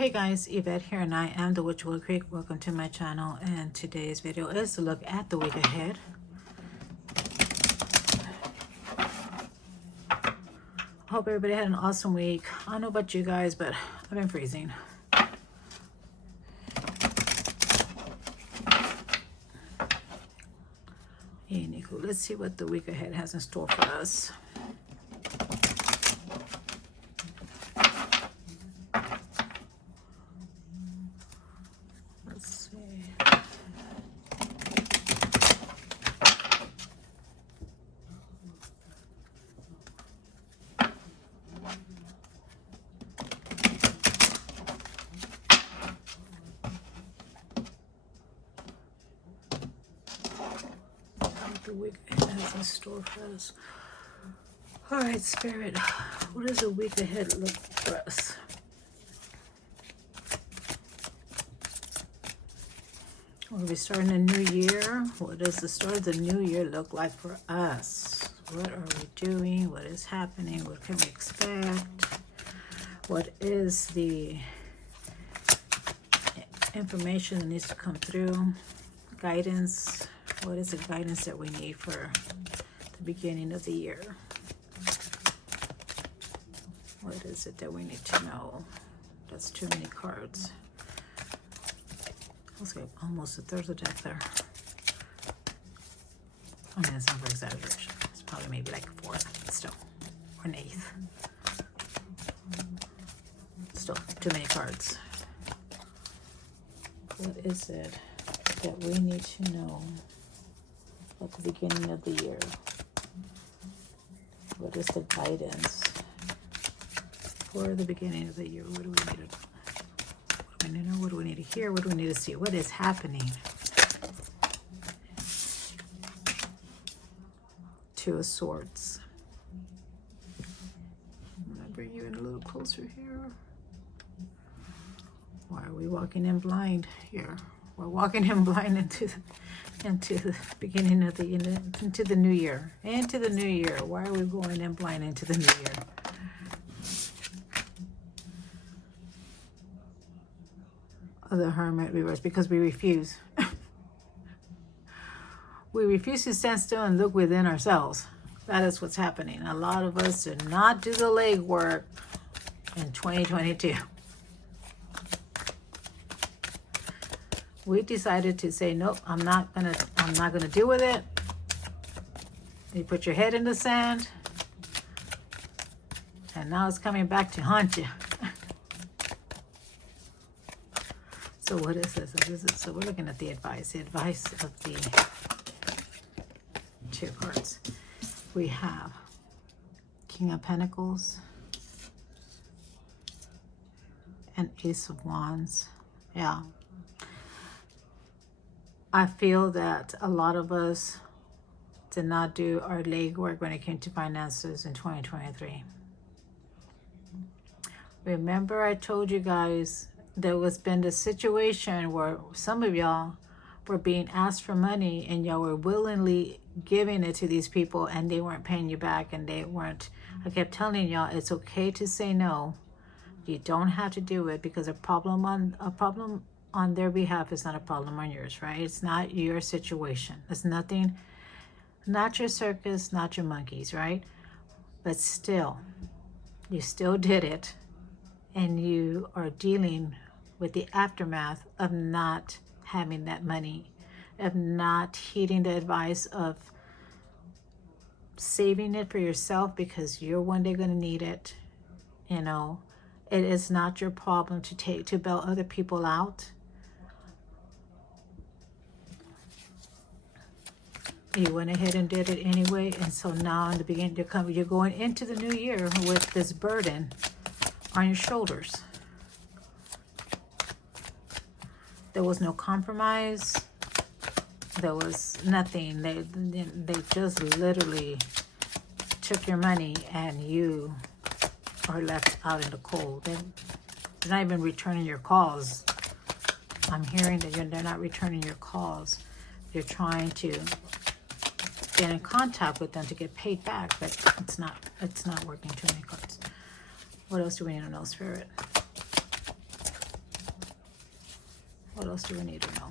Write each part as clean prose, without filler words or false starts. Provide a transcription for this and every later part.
Hey guys, Yvette here, and I am the Witch Will Creek. Welcome to my channel, and today's video is to look at the week ahead. Hope everybody had an awesome week. I don't know about you guys, but I've been freezing. Anywho, let's see what the week ahead has in store for us. The week has in store for us. All right, Spirit, what does the week ahead look for us? We'll be starting a new year. What does the start of the new year look like for us? What are we doing? What is happening? What can we expect? What is the information that needs to come through? Guidance. What is the guidance that we need for the beginning of the year? What is it that we need to know? That's too many cards. Let's get almost a third of the deck there. I mean, it's not for exaggeration. It's probably maybe like a fourth, but still, or an eighth. Still, too many cards. What is it that we need to know at the beginning of the year? What is the guidance for the beginning of the year? What do we need to know? What do we need to know? What do we need to hear? What do we need to see? What is happening? Two of Swords. I'm going to bring you in a little closer here. Why are we walking in blind here? We're walking in blind into the beginning of into the new year. Into the new year. Why are we going in blind into the new year? The Hermit reverse, because we refuse. We refuse to stand still and look within ourselves. That is what's happening. A lot of us did not do the legwork in 2022. We decided to say, nope, I'm not gonna deal with it. You put your head in the sand, and now it's coming back to haunt you. So what is this? So we're looking at the advice of the two cards. We have King of Pentacles and Ace of Wands. Yeah. I feel that a lot of us did not do our legwork when it came to finances in 2023. Remember, I told you guys there was been this situation where some of y'all were being asked for money and y'all were willingly giving it to these people and they weren't paying you back, and they weren't. I kept telling y'all it's okay to say no. You don't have to do it, because a problem on their behalf is not a problem on yours, right? It's not your situation. It's nothing, not your circus, not your monkeys, right? But still, you still did it, and you are dealing with the aftermath of not having that money, of not heeding the advice of saving it for yourself, because you're one day going to need it. You know, it is not your problem to bail other people out. You went ahead and did it anyway, and so now in the beginning, you're going into the new year with this burden on your shoulders. There was no compromise. There was nothing. They just literally took your money, and you are left out in the cold. They're not even returning your calls. I'm hearing that they're not returning your calls. You're trying to get in contact with them to get paid back, but it's not working. Too many cards. What else do we need to know, Spirit? What else do we need to know?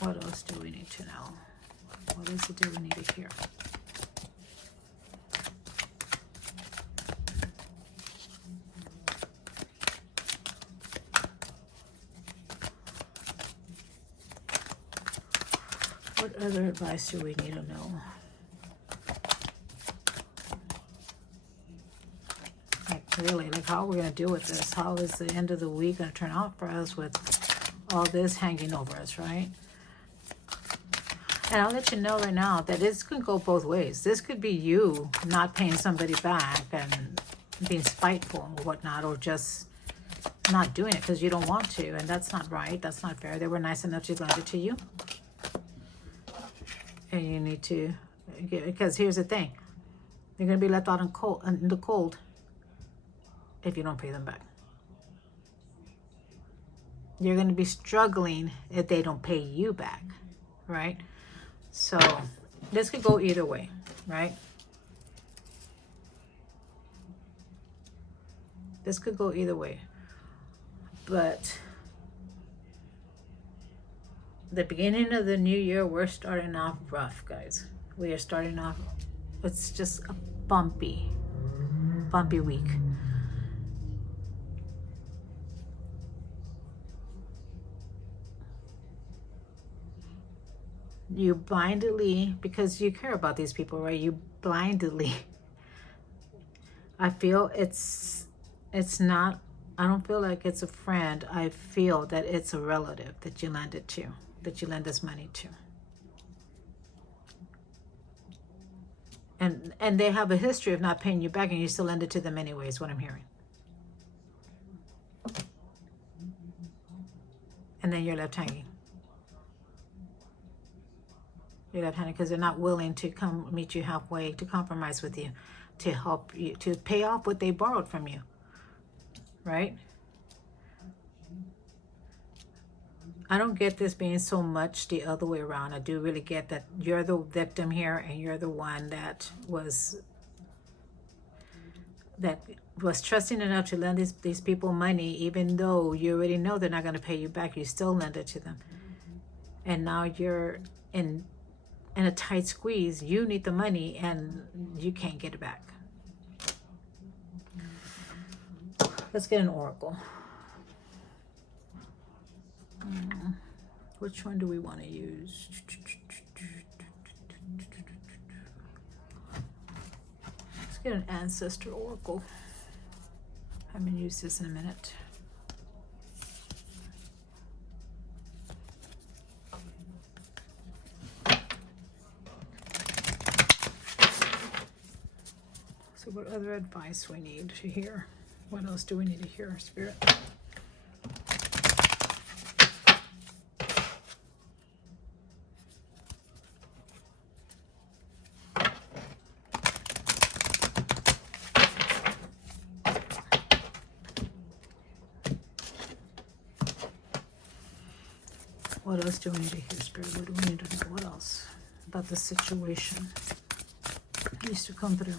What else do we need to know? What is it that we need to hear? What other advice do we need to know? Like, really, like, how are we going to deal with this? How is the end of the week going to turn out for us with all this hanging over us, right? And I'll let you know right now that this could go both ways. This could be you not paying somebody back and being spiteful and whatnot, or just not doing it because you don't want to, and that's not right. That's not fair. They were nice enough to lend it to you. And you need to, because here's the thing. You're going to be left out in the cold if you don't pay them back. You're going to be struggling if they don't pay you back, right? So this could go either way, right? This could go either way. But the beginning of the new year, we're starting off rough, guys. We are starting off, it's just a bumpy week. You blindly, because you care about these people, right? You blindly, I feel it's not, I don't feel like it's a friend. I feel that it's a relative that you lend it to, that you lend this money to. And they have a history of not paying you back, and you still lend it to them anyway, is what I'm hearing. And then you're left hanging. You're left hanging because they're not willing to come meet you halfway, to compromise with you, to help you, to pay off what they borrowed from you, right? I don't get this being so much the other way around. I do really get that you're the victim here, and you're the one that was trusting enough to lend these people money, even though you already know they're not going to pay you back. You still lend it to them, and now you're in a tight squeeze. You need the money, and you can't get it back. Let's get an oracle. Which one do we want to use? Let's get an ancestor oracle. I'm going to use this in a minute. So what other advice we need to hear? What else do we need to hear, Spirit? What else do we need to hear, Spirit? What do we need to know? What else about the situation needs to come through?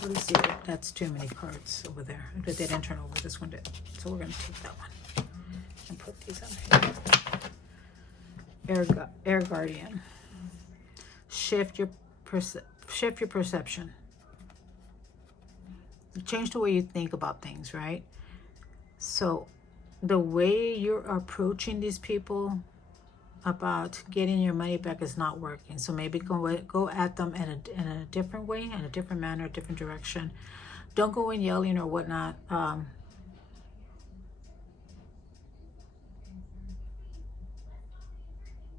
What is it? That's too many cards over there. They didn't turn over. This one did. So we're going to take that one and put these on here. Air Guardian. Shift your perception. Change the way you think about things, right? So the way you're approaching these people about getting your money back is not working. So maybe go at them in a different way, in a different manner, a different direction. Don't go in yelling or whatnot.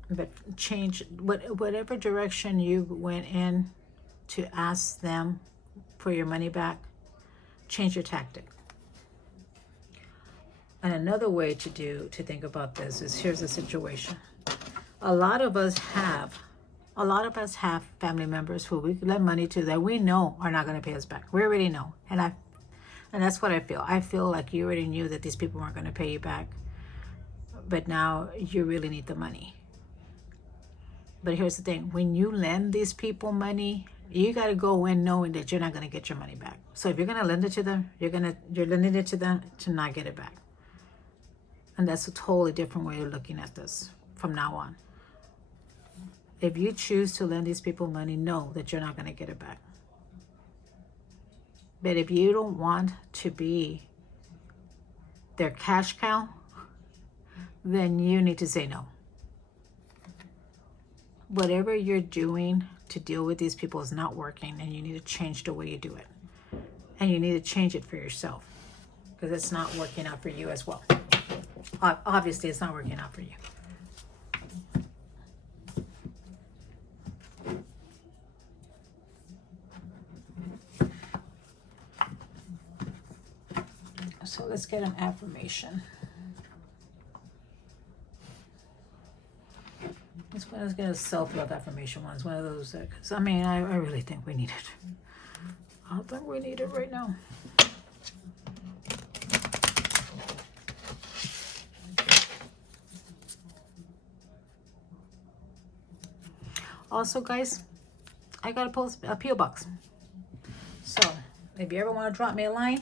But change whatever direction you went in to ask them for your money back. Change your tactic. And another way to think about this is, here's the situation. A lot of us have family members who we lend money to that we know are not going to pay us back. We already know. And that's what I feel. I feel like you already knew that these people weren't going to pay you back. But now you really need the money. But here's the thing. When you lend these people money, you got to go in knowing that you're not going to get your money back. So if you're going to lend it to them, you're lending it to them to not get it back. And that's a totally different way of looking at this from now on. If you choose to lend these people money, know that you're not going to get it back. But if you don't want to be their cash cow, then you need to say no. Whatever you're doing to deal with these people is not working, and you need to change the way you do it. And you need to change it for yourself, because it's not working out for you as well. Obviously, it's not working out for you. So let's get an affirmation. Let's get a self-love affirmation one. It's one of those that, cause I mean, I really think we need it. I think we need it right now. Also, guys, I got a P.O. box. So if you ever want to drop me a line,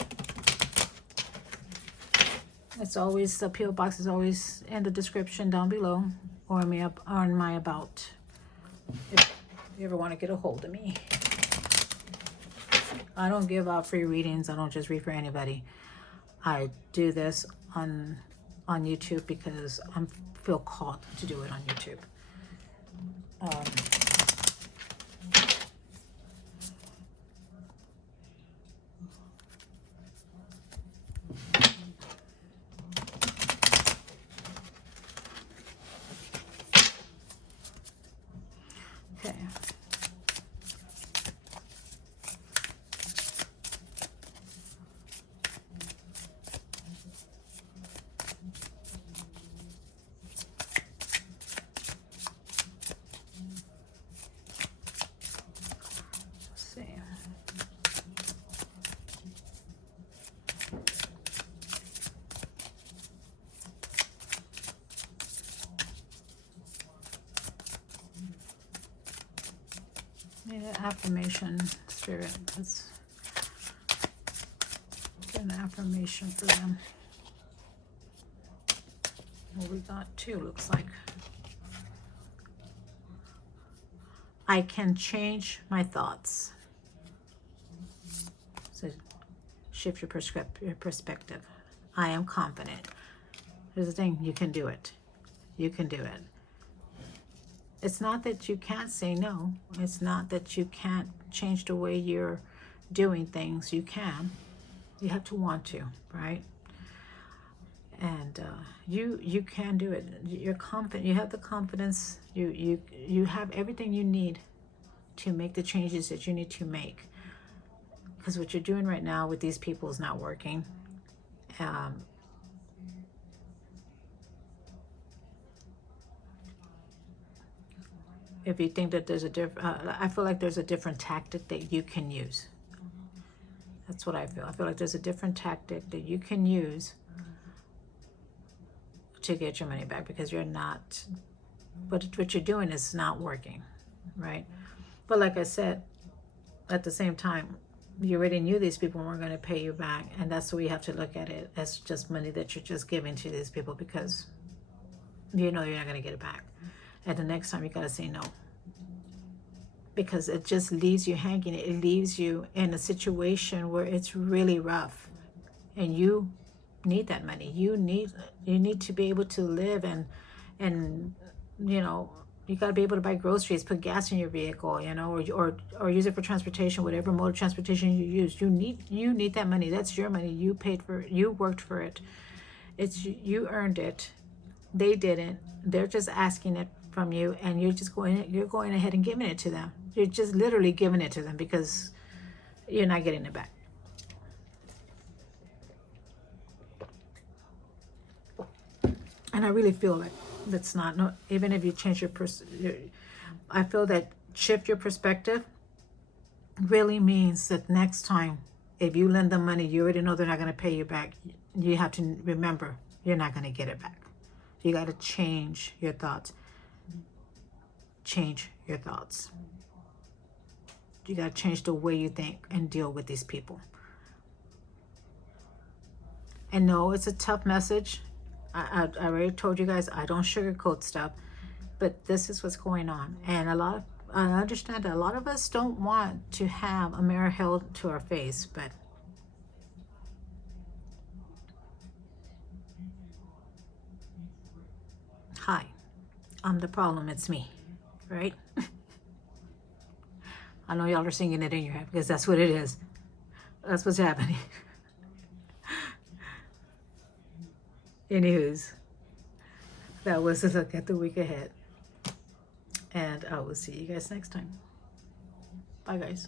it's always, the P.O. box is always in the description down below, or on my about, if you ever want to get a hold of me. I don't give out free readings. I don't just read for anybody. I do this on YouTube because I feel called to do it on YouTube. Okay. Affirmation, spirit. Let's get an affirmation for them. Well, we got two, looks like. I can change my thoughts. So shift your perspective. I am confident. Here's the thing, you can do it. You can do it. It's not that you can't say no. It's not that you can't change the way you're doing things. You can. You have to want to, right? And you can do it. You're confident. You have the confidence. You have everything you need to make the changes that you need to make. Because what you're doing right now with these people is not working. If you think that there's a I feel like there's a different tactic that you can use. That's what I feel. I feel like there's a different tactic that you can use to get your money back, because you're not, but what you're doing is not working, right? But like I said, at the same time, you already knew these people weren't going to pay you back, and that's the way you have to look at it, as just money that you're just giving to these people because you know you're not going to get it back. And the next time you got to say no, because it just leaves you hanging. It leaves you in a situation where it's really rough, and you need that money. You need to be able to live, and you know, you got to be able to buy groceries, put gas in your vehicle, you know, or use it for transportation, whatever mode of transportation you use. You need that money. That's your money. You paid for it. You worked for it. You earned it. They didn't. They're just asking it from you, and you're going ahead and giving it to them. You're just literally giving it to them because you're not getting it back. And I really feel like that's not, no, even if you change I feel that shift your perspective really means that next time, if you lend them money, you already know they're not going to pay you back. You have to remember, you're not going to get it back. You got to change your thoughts. change your thoughts. You got to change the way you think and deal with these people. And no, it's a tough message. I already told you guys I don't sugarcoat stuff, but this is what's going on. And I understand that a lot of us don't want to have a mirror held to our face, but hi, I'm the problem, it's me, right? I know y'all are singing it in your head because that's what it is. That's what's happening. Anywho's, that was a look at the week ahead. And I will see you guys next time. Bye, guys.